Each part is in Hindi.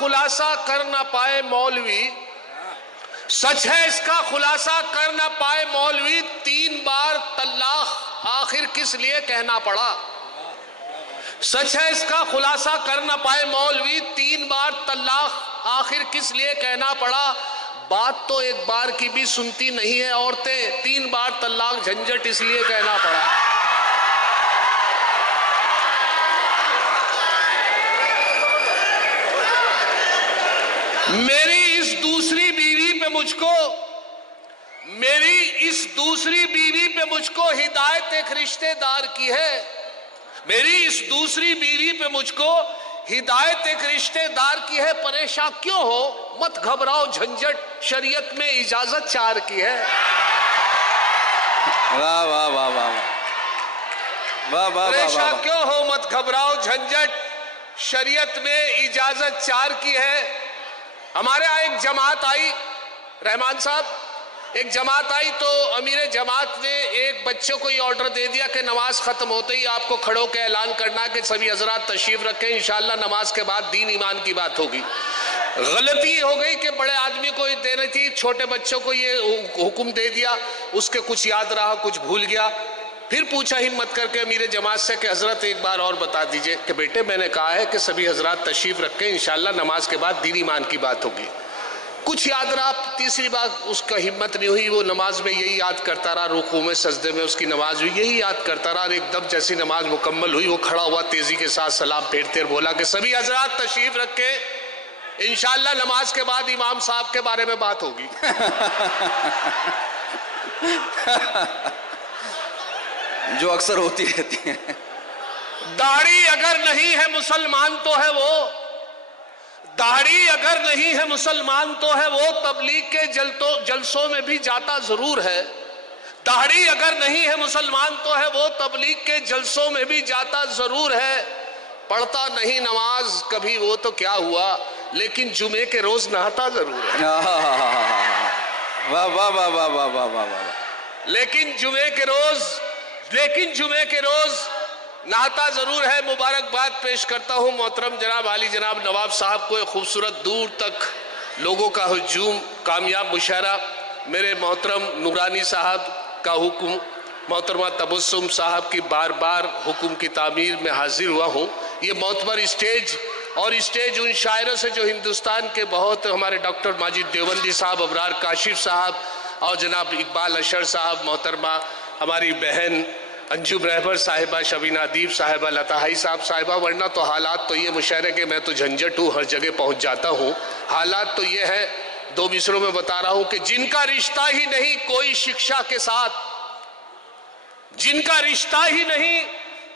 खुलासा कर ना पाए मौलवी, सच है इसका खुलासा कर ना पाए मौलवी, 3 बार तल्लाक आखिर किस लिए कहना पड़ा। सच है इसका खुलासा कर ना पाए मौलवी, 3 बार तल्लाक आखिर किस लिए कहना पड़ा। बात तो एक बार की भी सुनती नहीं है औरतें, 3 बार तल्लाक झंझट इसलिए कहना पड़ा। मेरी इस दूसरी बीवी पे मुझको हिदायत एक रिश्तेदार की है। मेरी इस दूसरी बीवी पे मुझको हिदायत एक रिश्तेदार की है। परेशान क्यों हो, मत घबराओ झंझट, शरीयत में इजाजत 4 की है। वाह वाह वाह वाह वाह वाह। परेशान क्यों हो, मत घबराओ झंझट, शरीयत में इजाजत 4 की है। हमारे यहाँ एक जमात आई, रहमान साहब, एक जमात आई तो अमीर जमात ने एक बच्चे को ये ऑर्डर दे दिया कि नमाज खत्म होते ही आपको खड़ो के ऐलान करना कि सभी हजरात तशरीफ रखें, इंशाल्लाह नमाज के बाद दीन ईमान की बात होगी। गलती हो गई कि बड़े आदमी को देनी थी, छोटे बच्चों को ये हुक्म दे दिया, उसके कुछ याद रहा कुछ भूल गया। फिर पूछा हिम्मत करके अमीर जमात से कि हजरत एक बार और बता दीजिए कि बेटे मैंने कहा है कि सभी हजरात तशरीफ रखें, इंशाल्लाह नमाज के बाद दीन ईमान की बात होगी। कुछ याद रहा, तीसरी बार उसका हिम्मत नहीं हुई, वो नमाज में यही याद करता रहा, रुकू में सजदे में उसकी नमाज हुई, यही याद करता रहा। एकदम जैसी नमाज मुकम्मल हुई वो खड़ा हुआ तेजी के साथ सलाम फेरते बोला कि सभी हजरात तशरीफ रखे, इंशाल्लाह नमाज के बाद इमाम साहब के बारे में बात होगी। जो अक्सर होती रहती है। दाढ़ी अगर नहीं है मुसलमान तो है वो, दाढ़ी अगर नहीं है मुसलमान तो है वो, तबलीग के जलसों में भी जाता जरूर है। दाढ़ी अगर नहीं है मुसलमान तो है वो, तबलीग के जलसों में भी जाता जरूर है। पढ़ता नहीं नमाज कभी वो तो क्या हुआ, लेकिन जुमे के रोज नहाता जरूर है। वाह वाह वाह वाह वाह वाह वाह। लेकिन जुमे के रोज नहाता जरूर है। मुबारकबाद पेश करता हूं मोहतरम जनाब आली जनाब नवाब साहब को, एक खूबसूरत दूर तक लोगों का हुजूम, कामयाब मुशायरा, मेरे मोहतरम नूरानी साहब का हुक्म, मोहतरमा तबस्सुम साहब की बार बार हुक्म की तामीर में हाजिर हुआ हूँ। ये मोतबर स्टेज और स्टेज उन शायरों से जो हिंदुस्तान के बहुत, हमारे डॉक्टर माजिद देवबंदी साहब, अबरार काशिफ साहब और जनाब इकबाल अशर साहब, मोहतरमा हमारी बहन अंजुम रहबर साहिबा, शबीना अदीब साहिबा, लताहाई साहब साहिबा। वरना तो हालात तो ये मुशायरे के, मैं तो झंझट हूँ, हर जगह पहुँच जाता हूँ। हालात तो ये है, 2 मिसरों में बता रहा हूँ कि जिनका रिश्ता ही नहीं कोई शिक्षा के साथ, जिनका रिश्ता ही नहीं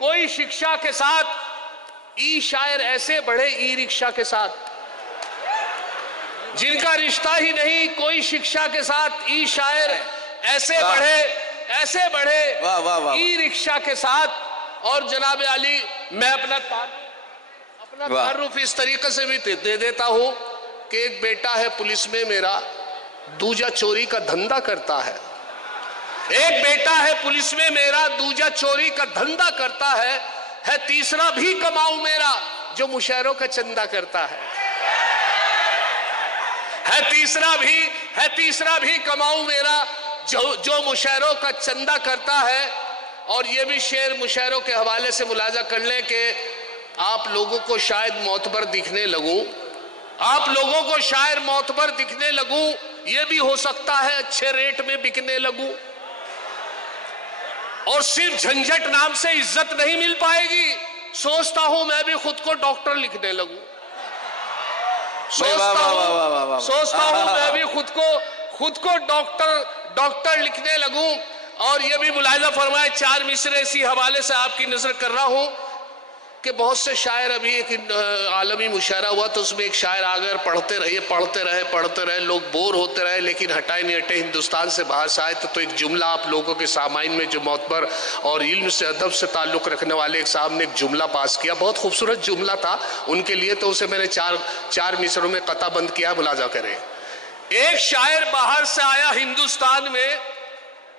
कोई शिक्षा के साथ, ई शायर ऐसे बढ़े ई रिक्शा के साथ। जिनका रिश्ता ही नहीं कोई शिक्षा के साथ, ई शायर ऐसे बढ़े ई रिक्शा के साथ। और जनाब अली, मैं अपना तारुफ इस तरीके से भी दे देता हूं कि एक बेटा है पुलिस में मेरा, दूजा चोरी का धंधा करता है। एक बेटा है पुलिस में मेरा, दूजा चोरी का धंधा करता है तीसरा भी कमाऊ मेरा जो मुशायरों का चंदा करता है तीसरा भी कमाऊ मेरा जो मुशायरों का चंदा करता है। और ये भी शेर मुशायरों के हवाले से मुलाजा कर लें कि आप लोगों को शायद मोतबर दिखने लगूं, आप लोगों को शायद मोतबर दिखने लगूं, ये भी हो सकता है अच्छे रेट में बिकने लगूं, और सिर्फ झंझट नाम से इज्जत नहीं मिल पाएगी। सोचता हूं मैं भी खुद को डॉक्टर लिखने लगूं, सोचता हूं मैं भी खुद को डॉक्टर लिखने लगूं। और ये भी मुलाहिजा फरमाए, 4 मिसरे इसी हवाले से आपकी नजर कर रहा हूं कि बहुत से शायर, अभी एक आलमी मुशायरा हुआ तो उसमें एक शायर आकर पढ़ते रहे, लोग बोर होते रहे, लेकिन हटाए नहीं हटे, हिंदुस्तान से बाहर से आए तो एक जुमला आप लोगों के सामाइन में, जो मोतबर और इल्म से, अदब से ताल्लुक़ रखने वाले एक साहब ने एक जुमला पास किया, बहुत खूबसूरत जुमला था उनके लिए, तो उसे मैंने चार मिसरों में कताबंद किया, मुलाजा करें। एक शायर बाहर से आया हिंदुस्तान में,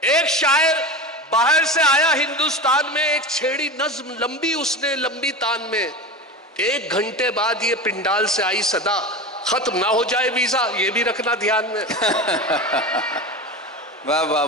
एक शायर बाहर से आया हिंदुस्तान में, एक छेड़ी नज्म लंबी उसने लंबी तान में, 1 घंटे बाद ये पिंडाल से आई सदा, खत्म ना हो जाए वीजा, ये भी रखना ध्यान में। वाह वाह।